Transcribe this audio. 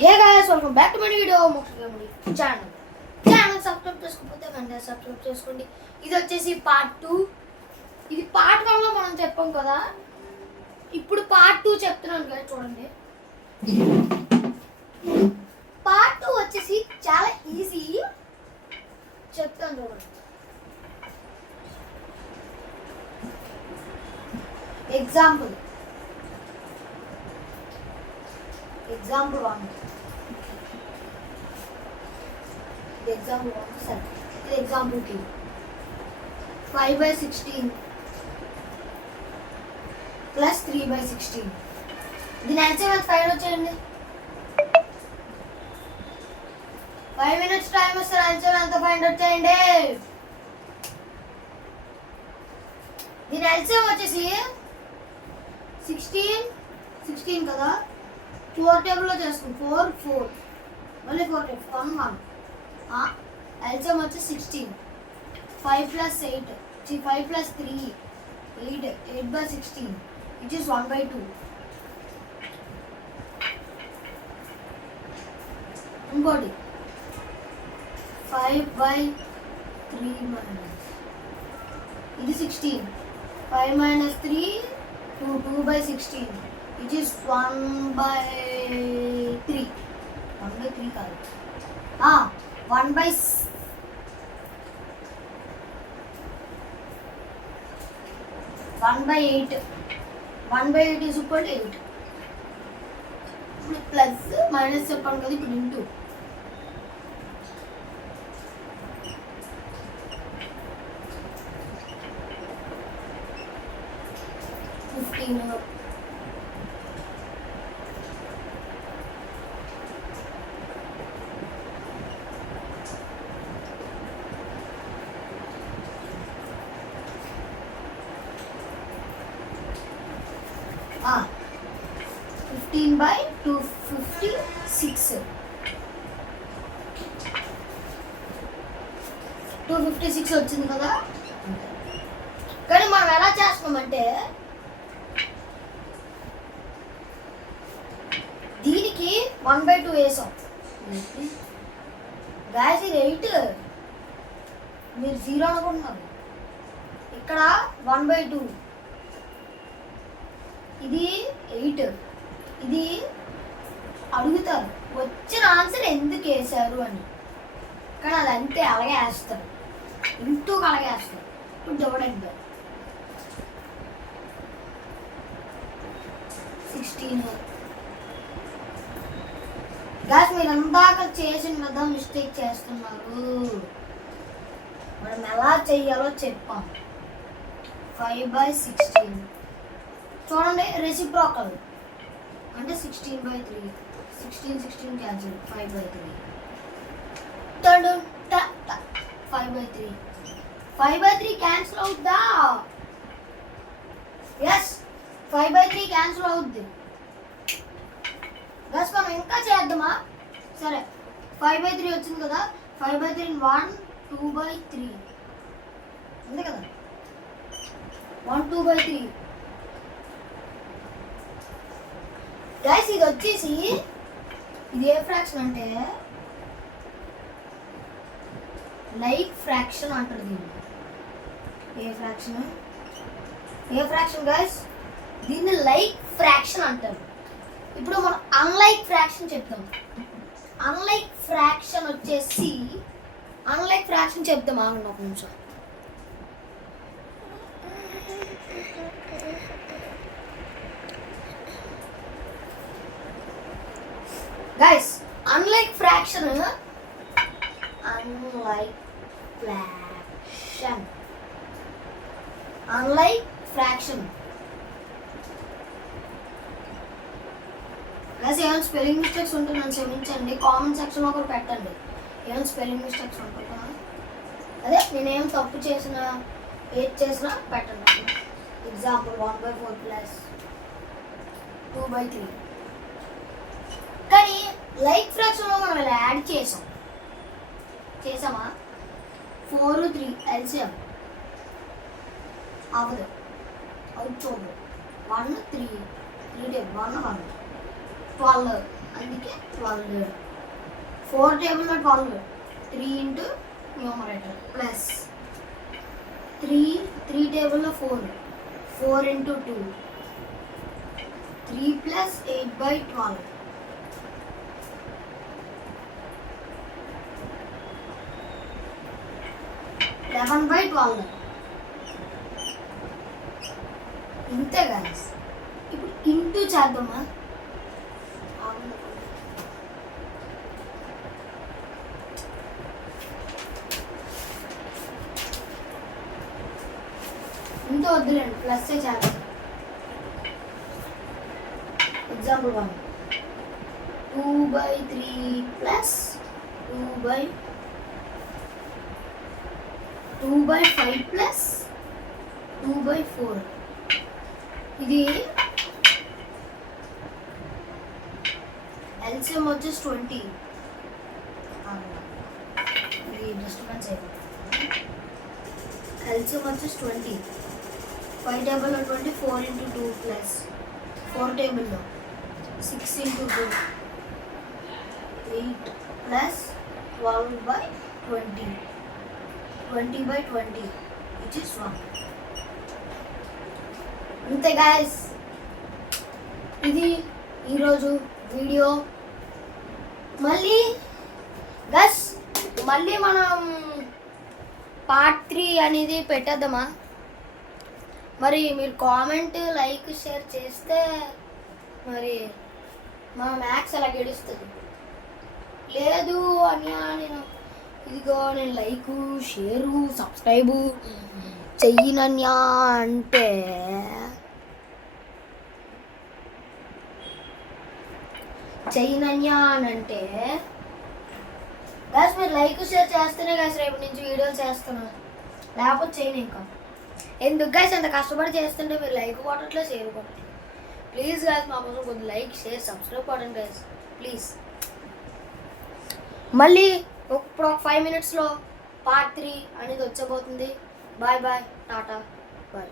Hey guys, welcome back to my video Moksha Family channel. Channel subscribe చేసుకోకపోతే వెంటనే subscribe చేసుకోండి. ఇది వచ్చేసి పార్ట్ 2. ఇది పార్ట్ 1 లో మనం చెప్పాం కదా. ఇప్పుడు పార్ట్ 2 చెప్తున్నాను కదా, చూడండి. పార్ట్ 2 వచ్చేసి చాలా ఈజీ చెప్తాను చూడండి. Example 1. Example 1 sir. Example 2. 5/16 plus 3/16. దీని ఆన్సర్ ఎంత ఫైండ్ అవుట్ చేయండి. 5 minutes టైం ఇస్తారు. ఆన్సర్ ఎంత ఫైండ్ అవుట్ చేయండి. దీని ఆన్సర్ వచ్చేసి 16 కదా, 4 టేబుల్లో చేసుకుని 4 మళ్ళీ 4 టేబుల్ 1 LCM వచ్చి 16. 5 plus 8 5 plus 3 8/16 which is 1/2. ఇంకోటి 5/3 minus ఇది 16. 5 minus 3 2/16 which is 1/3. 1/3 కాదు, 1/8 1/8 is equal to 8. ఇప్పుడు ప్లస్ మైనస్ చెప్పాను కదా, ఇప్పుడు ఇంటూ 15. 15/256 256 వచ్చింది కదా. కానీ మనం ఎలా చేస్తున్నామంటే దీనికి 1/2 వేసాం. గాయస్ ఇది 8, మీరు 0 అనుకుంటున్నారు. ఇక్కడ 1/2, ఇది 8. ఇది అడుగుతారు వచ్చిన ఆన్సర్ ఎందుకు వేశారు అని, కానీ అది అంతే అలాగే వేస్తారు. ఇంటూకి అలాగే వేస్తారు. ఇప్పుడు డివైడెడ్ 16. గాయస్ మీరు అందాక చేసిన కదా మిస్టేక్ చేస్తున్నారు. మనం ఎలా చెయ్యాలో చెప్పాం. 5/16 చూడండి, రెసిప్రోకల్ అంటే 16/3. 16 క్యాన్సిల్. 5/3 5/3 5/3 క్యాన్సిల్ అవుద్దా? ఎస్, 5/3 క్యాన్సిల్ అవుద్ది. బస్ మనం ఇంకా చేద్దామా? సరే, 5/3 వచ్చింది కదా. 5/3 1 2/3 ఉంది కదా. 1 2/3. గైస్ ఇది వచ్చేసి ఇది ఏ ఫ్రాక్షన్ అంటే లైక్ ఫ్రాక్షన్ అంటారు దీన్ని. ఏ ఫ్రాక్షన్ గైస్? దీన్ని లైక్ ఫ్రాక్షన్ అంటారు. ఇప్పుడు మనం అన్లైక్ ఫ్రాక్షన్ చెప్తాం. అన్లైక్ ఫ్రాక్షన్ చెప్తాం. ఆగండి ఒక నిమిషం. Guys, unlike fraction guys, ఏమైనా స్పెల్లింగ్ మిస్టేక్స్ ఉంటే నన్ను క్షమించండి. కామెంట్ సెక్షన్ ఒకరు పెట్టండి. ఏమైనా స్పెల్లింగ్ మిస్టేక్స్ ఉంటుందా, అదే నేనేం తప్పు చేసినా ఏది చేసినా పెట్టండి. Example 1/4 plus 2/3. కానీ లైక్ ఫ్రాక్షన్లో మనం ఇలా యాడ్ చేసామా 4 3 LCM అవ్వదు. అవుట్ చూడు 1 3 1 1 12 అందుకే 12. 4 టేబుల్లో 12, 3 ఇంటూ న్యూమరేటర్ ప్లస్ 3 టేబుల్లో 4 ఇంటూ 2, 3 ప్లస్ 8/12. 11/12. ఇంతే గాయస్. ఇప్పుడు ఇంటూ చేద్దామా? ఇంత వద్దులేండి, ప్లస్ చేద్దాం. Example 1, 2/3 plus 2/5 plus 2/4. ఇది ఎల్సిఎం వచ్చేసి 20. ఇది డిస్టర్బెన్స్ అయిపోతుంది. ఎల్సిఎం వచ్చేసి 20. 5 టేబుల్లో 20, 4 ఇంటూ 2 ప్లస్ 4 టేబుల్లో 6 ఇంటూ 2, 8 ప్లస్ 12/20, 20/20 which is 1. అంతే గాయస్, ఇది ఈరోజు వీడియో. మళ్ళీ మనం పార్ట్ 3 అనేది పెట్టేద్దామా? మరి మీరు కామెంట్, లైక్, షేర్ చేస్తే మరి మా మ్యాథ్స్ అలా గెలుస్తుంది. లేదు అని నేను లైకు, షేరు, సబ్స్క్రైబు చెయ్యనన్యా అంటే గాయస్ మీరు లైక్ షేర్ చేస్తేనే గాయస్ రేపటి నుంచి వీడియోలు చేస్తున్నాను, లేకపోతే చేయను. ఇంకా ఎందుకు గాయస్ అంత కష్టపడి చేస్తుంటే మీరు లైక్ కొట్టట్లేదు, షేర్ కొట్టట్లేదు. ప్లీజ్ గాయస్ మా కోసం కొద్దిగా లైక్, షేర్, సబ్స్క్రైబ్ కొట్టండి గాయస్ ప్లీజ్. మళ్ళీ ఇప్పుడు ఒక 5 minutesలో పార్ట్ 3 అనేది వచ్చబోతుంది. Bye bye, tata bye.